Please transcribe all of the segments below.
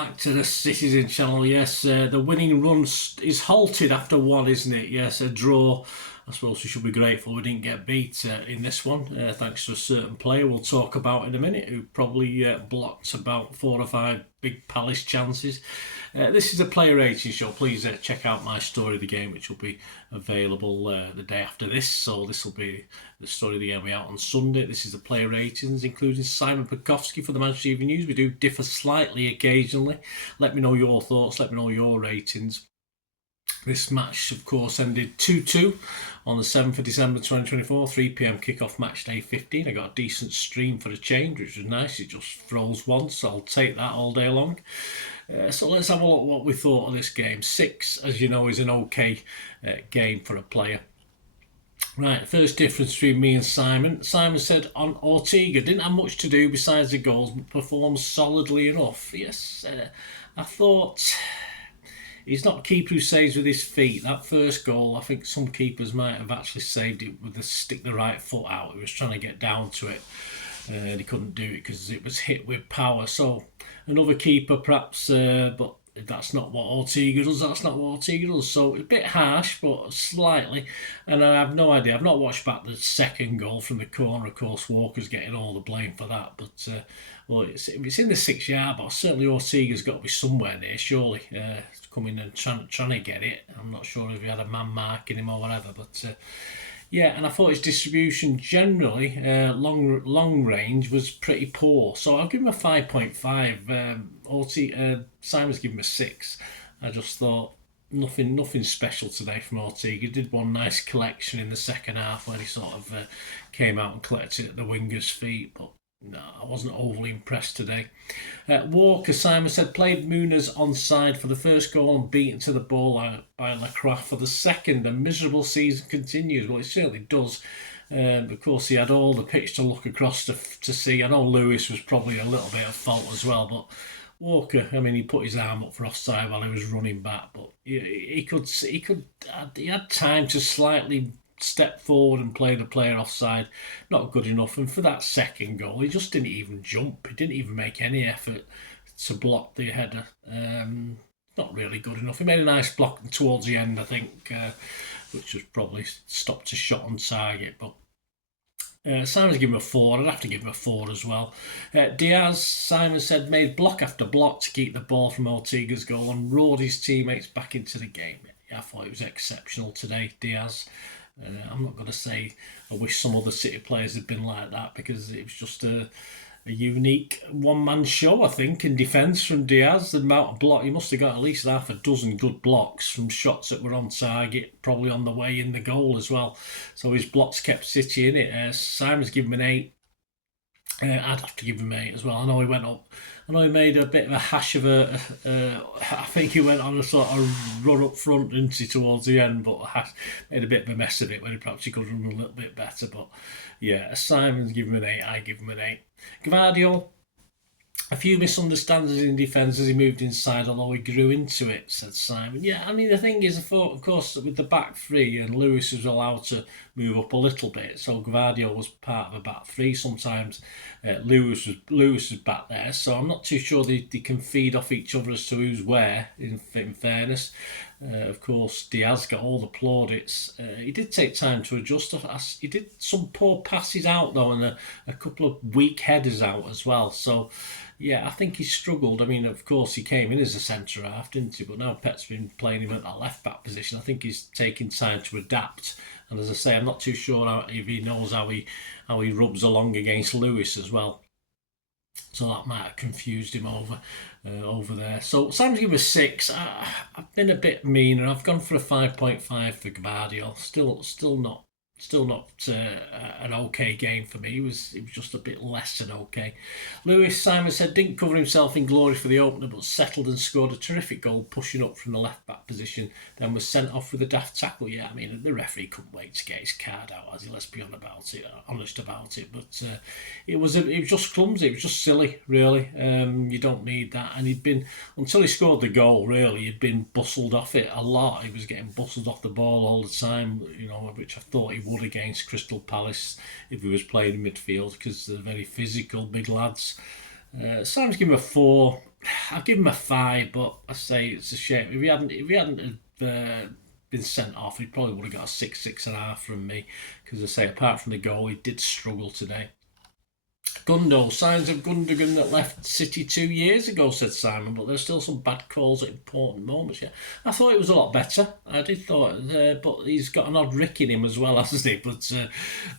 Marc to the Citizen channel. Yes, the winning run is halted after one, isn't it? Yes, a draw. I suppose we should be grateful we didn't get beat in this one, thanks to a certain player we'll talk about in a minute, who probably blocked about 4 or 5 big Palace chances. This is a player rating show. Please check out my story of the game, which will be available the day after this. So this will be the story of the game out on Sunday. This is the player ratings, including Simon Bajkowski for the Manchester Evening News. We do differ slightly occasionally. Let me know your thoughts. Let me know your ratings. This match, of course, ended 2-2 on the 7th of December 2024, 3 p.m. kickoff, match day 15. I got a decent stream for the change, which was nice. It just froze once, so I'll take that all day long. So let's have a look at what we thought of this game. 6, as you know, is an okay game for a player. Right, first difference between me and Simon. Simon said on Ortega, didn't have much to do besides the goals, but performed solidly enough. Yes, I thought... He's not a keeper who saves with his feet. That first goal, I think some keepers might have actually saved it with the right foot out. He was trying to get down to it, and he couldn't do it because it was hit with power. So another keeper perhaps, but that's not what Ortega does. That's not what Ortega does. So a bit harsh, but slightly. And I have no idea. I've not watched back the second goal from the corner. Of course, Walker's getting all the blame for that. But well, it's in the 6-yard box. Certainly Ortega's got to be somewhere near, surely. Coming and trying to get it. I'm not sure if he had a man marking him or whatever. But yeah, and I thought his distribution generally, long range, was pretty poor. So I'll give him a 5.5. Simon's given him a 6. I just thought nothing special today from Ortega. He did one nice collection in the second half where he sort of came out and collected it at the winger's feet, but no, I wasn't overly impressed today. Walker, Simon said, played Muniz onside for the first goal and beaten to the ball by Lacroix for the second. A miserable season continues. Well, it certainly does. Of course, he had all the pitch to look across to see. I know Lewis was probably a little bit at fault as well, but Walker, I mean, he put his arm up for offside while he was running back, but he had time to slightly step forward and play the player offside. Not good enough. And for that second goal, he just didn't even jump. He didn't even make any effort to block the header. Not really good enough. He made a nice block towards the end, I think, which was probably stopped a shot on target. But Simon's given him a 4. I'd have to give him a 4 as well. Diaz, Simon said, made block after block to keep the ball from Ortega's goal and roared his teammates back into the game. Yeah, I thought it was exceptional today, Diaz. I'm not going to say I wish some other City players had been like that, because it was just a unique one-man show, I think, in defence from Diaz. The amount of block, he must have got at least half a dozen good blocks from shots that were on target, probably on the way in the goal as well. So his blocks kept City in it. Simon's given him an 8. I'd have to give him 8 as well. I know he went up. I know he made a bit of a hash of I think he went on a sort of run up front, didn't he, towards the end, but made a bit of a mess of it when he perhaps could have run a little bit better. But yeah, Simon's given him an 8. I give him an 8. Gvardiol, a few misunderstandings in defence as he moved inside, although he grew into it, said Simon. Yeah, I mean, the thing is, I thought, of course, with the back three, and Lewis was allowed to move up a little bit, so Gvardiol was part of a back three. Sometimes Lewis was back there, so I'm not too sure they can feed off each other as to who's where, in fairness. Of course, Diaz got all the plaudits. He did take time to adjust. He did some poor passes out, though, and a couple of weak headers out as well. So, yeah, I think he struggled. I mean, of course, he came in as a centre-half, didn't he? But now Pep's been playing him at that left-back position. I think he's taking time to adapt. And as I say, I'm not too sure if he knows how he rubs along against Lewis as well. So that might have confused him over there. So Simon's given a 6. I've been a bit meaner. I've gone for a 5.5 for Gvardiol. Still not an okay game for me. It was just a bit less than okay. Lewis, Simon said, didn't cover himself in glory for the opener, but settled and scored a terrific goal, pushing up from the left back position. Then was sent off with a daft tackle. Yeah, I mean, the referee couldn't wait to get his card out, as he, let's be honest about it. But it was just clumsy. It was just silly, really. You don't need that. And he'd been, until he scored the goal, really, he'd been bustled off it a lot. He was getting bustled off the ball all the time, which I thought he would against Crystal Palace if he was playing in midfield, because they're very physical, big lads. Sam's given him a 4. I'll give him a 5, but I say it's a shame. If he hadn't been sent off, he probably would have got a 6.5 from me. Because I say, apart from the goal, he did struggle today. Gundo, signs of Gundogan that left City 2 years ago, said Simon, but there's still some bad calls at important moments. Yeah, I thought it was a lot better. I did thought, but he's got an odd rick in him as well, hasn't he? But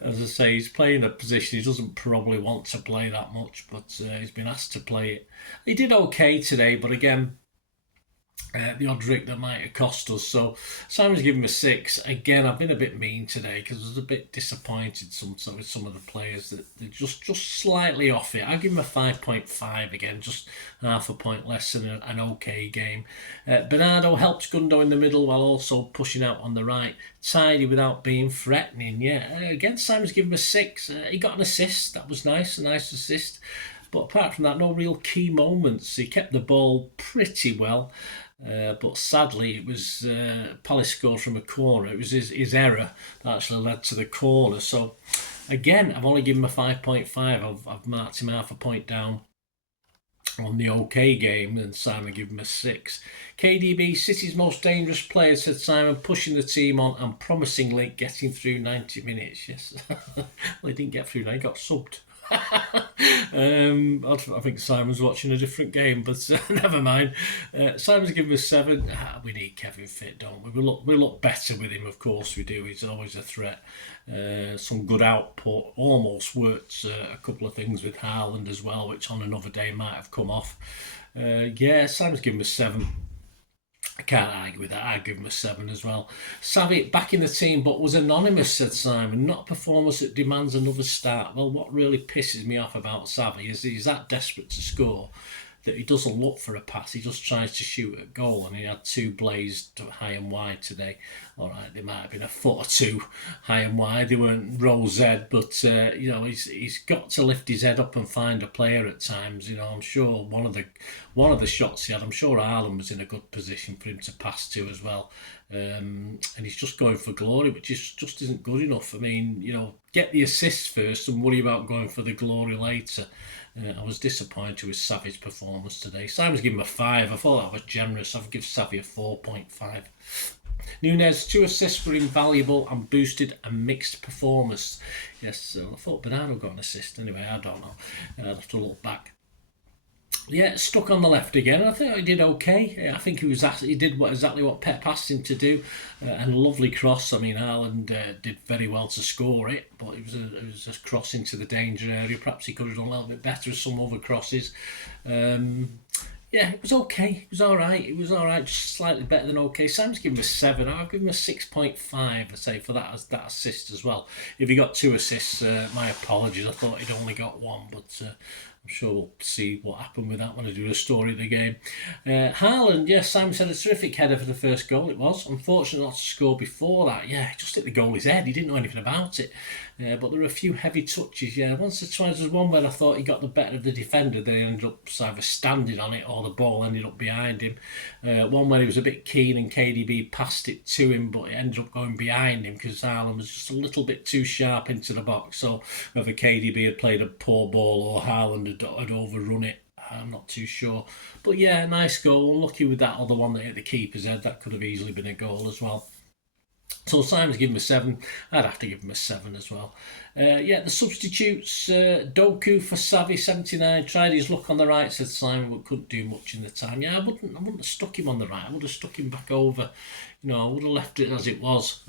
as I say, he's playing a position he doesn't probably want to play that much, but he's been asked to play it. He did okay today, but again, the odd trick that might have cost us. So Simon's given him a 6. Again, I've been a bit mean today because I was a bit disappointed with some of the players that they're just slightly off it. I'll give him a 5.5 again, just half a point less than an okay game. Bernardo helped Gundo in the middle while also pushing out on the right. Tidy without being threatening. Yeah, again, Simon's given him a 6. He got an assist. That was nice, a nice assist. But apart from that, no real key moments. He kept the ball pretty well. But sadly, it was Palace scored from a corner. It was his error that actually led to the corner. So, again, I've only given him a 5.5. I've marked him half a point down on the OK game, and Simon gave him a 6. KDB, City's most dangerous player, said Simon, pushing the team on and promisingly getting through 90 minutes. Yes, well, he didn't get through, he got subbed. I think Simon's watching a different game, but never mind. Simon's given us 7. We need Kevin fit, don't we? We look better with him, of course we do. He's always a threat. Some good output. Almost worked a couple of things with Haaland as well, which on another day might have come off. Simon's given us 7. I can't argue with that. I'd give him a 7 as well. Savic back in the team but was anonymous, said Simon. Not a performance that demands another start. Well, what really pisses me off about Savic is he's that desperate to score that he doesn't look for a pass. He just tries to shoot at goal, and he had 2 blazed high and wide today. All right, they might have been a foot or 2 high and wide. They weren't rose head, but he's got to lift his head up and find a player at times. I'm sure one of the shots he had, I'm sure Haaland was in a good position for him to pass to as well. And he's just going for glory, which just isn't good enough. I mean, get the assist first and worry about going for the glory later. I was disappointed with Savic's performance today. Simon's given him a 5. I thought that was generous. I've given Savic a 4.5. Nunez, 2 assists were invaluable and boosted a mixed performance. Yes, so I thought Bernardo got an assist. Anyway, I don't know. I'd have to look back. Yeah, stuck on the left again. I think he did okay. I think he did exactly what Pep asked him to do, and a lovely cross. I mean, Haaland did very well to score it, but it was a cross into the danger area. Perhaps he could have done a little bit better with some other crosses. It was okay. It was all right. Just slightly better than okay. Sam's given him a 7. I'll give him a 6.5. I say for that assist as well. If he got 2 assists, my apologies. I thought he'd only got 1, but I'm sure we'll see what happened with that when I do the story of the game. Haaland, yes, Simon said a terrific header for the first goal. It was. Unfortunate not to score before that. Yeah, he just hit the goalie's head. He didn't know anything about it. But there were a few heavy touches. Yeah, once or twice there was one where I thought he got the better of the defender. Then he ended up either standing on it or the ball ended up behind him. One where he was a bit keen and KDB passed it to him, but it ended up going behind him because Haaland was just a little bit too sharp into the box. So whether KDB had played a poor ball or Haaland had overrun it, I'm not too sure. But yeah, nice goal. Unlucky with that other one that hit the keeper's head. That could have easily been a goal as well. So Simon's given him a 7. I'd have to give him a 7 as well. The substitutes, Doku for Savi, 79. Tried his luck on the right, said Simon, but couldn't do much in the time. Yeah, I wouldn't have stuck him on the right. I would have stuck him back over. I would have left it as it was.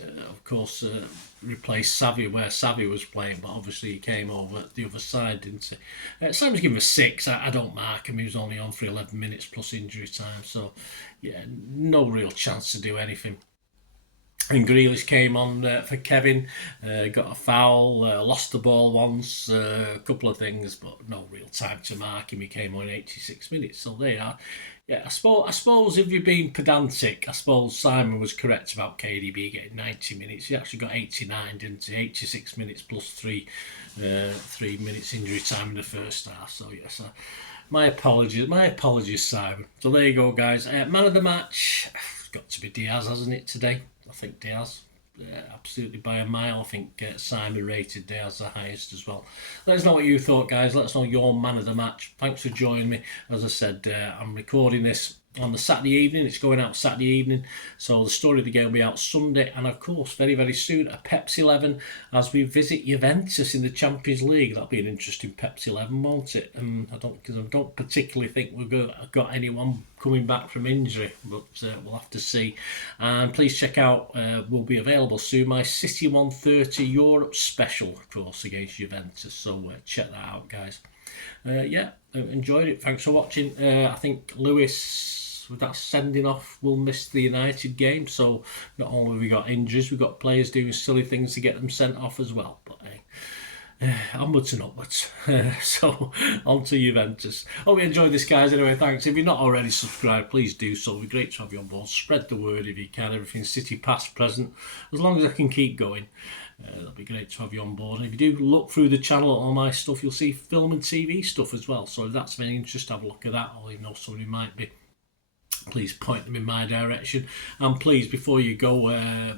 Of course, replaced Savi where Savi was playing, but obviously he came over the other side, didn't he? Simon's given him a 6. I don't mark him. He was only on for 11 minutes plus injury time, so yeah, no real chance to do anything. And Grealish came on for Kevin, got a foul, lost the ball once, a couple of things, but no real time to mark him. He came on 86 minutes, so there you are. Yeah, I suppose if you're being pedantic, I suppose Simon was correct about KDB getting 90 minutes. He actually got 89, didn't he? 86 minutes plus 3 minutes injury time in the first half. So yes, my apologies, Simon. So there you go, guys. Man of the match, it's got to be Diaz, hasn't it, today? I think Diaz. absolutely by a mile. I think Simon rated it as the highest as well. Let us know what you thought, guys. Let us know your man of the match. Thanks for joining me. As I said, I'm recording this on the Saturday evening. It's going out Saturday evening, so the story of the game will be out Sunday, and of course very, very soon a Pepsi 11 as we visit Juventus in the Champions League. That'll be an interesting Pepsi 11, won't it? I don't particularly think we've got anyone coming back from injury, but we'll have to see. And please check out, will be available soon, my City 130 Europe special, of course, against Juventus. So check that out, guys. Enjoyed it. Thanks for watching. I think Lewis, with that sending off, will miss the United game. So not only have we got injuries, we've got players doing silly things to get them sent off as well. But onwards and upwards. So on to Juventus. Hope you enjoyed this, guys. Anyway, thanks. If you're not already subscribed, please do so. It'd be great to have you on board. Spread the word if you can. Everything City past, present, as long as I can keep going. That'll be great to have you on board. And if you do look through the channel at all my stuff, you'll see film and TV stuff as well. So if that's of any interest, have a look at that. Or you know somebody might be, please point them in my direction. And please, before you go, I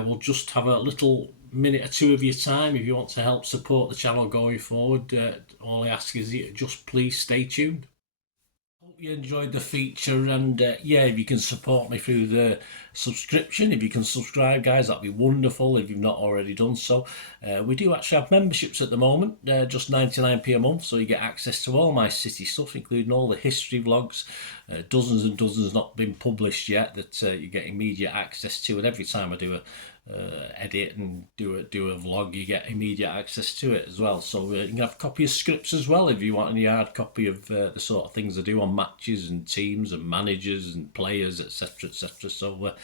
will just have a little minute or two of your time if you want to help support the channel going forward. All I ask is you just please stay tuned. Hope you enjoyed the feature, and if you can support me through the subscription, if you can subscribe, guys, that'd be wonderful if you've not already done so. We do actually have memberships at the moment, just 99p a month, so you get access to all my City stuff, including all the history vlogs, dozens and dozens not been published yet that you get immediate access to, and every time I do a edit and do a vlog, you get immediate access to it as well. So you can have a copy of scripts as well if you want any hard copy of the sort of things I do on matches and teams and managers and players, etc, etc. So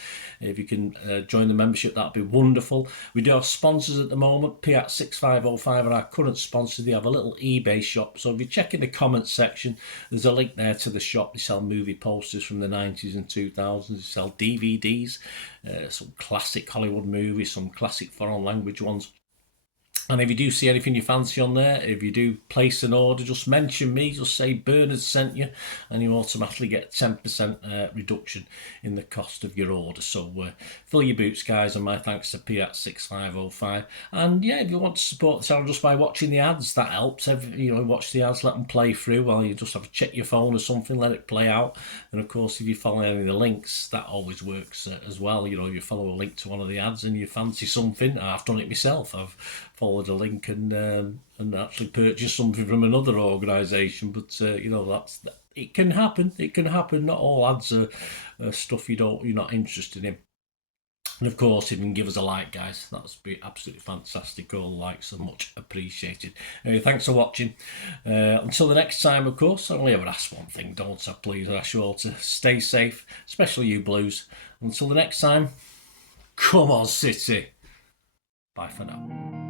if you can join the membership, that'd be wonderful. We do have sponsors at the moment. Piat 6505 are our current sponsor. They have a little eBay shop, so if you check in the comments section, there's a link there to the shop. They sell movie posters from the 90s and 2000s. They sell DVDs, some classic Hollywood movies, some classic foreign language ones. And if you do see anything you fancy on there, if you do place an order, just mention me, just say Bernard sent you, and you automatically get 10% reduction in the cost of your order. So fill your boots, guys, and my thanks to Piat 6505. And if you want to support the channel just by watching the ads, that helps. Watch the ads, let them play through while you just have to check your phone or something, let it play out. And of course, if you follow any of the links, that always works as well. You follow a link to one of the ads and you fancy something. I've done it myself. I've followed a link and actually purchase something from another organisation, but it can happen. It can happen. Not all ads are stuff you're not interested in. And of course, if you can give us a like, guys, that'd be absolutely fantastic. All likes are much appreciated. Anyway, thanks for watching. Until the next time, of course, I only ever ask one thing, don't I? Please, I ask you all to stay safe, especially you Blues. Until the next time, come on, City. Bye for now.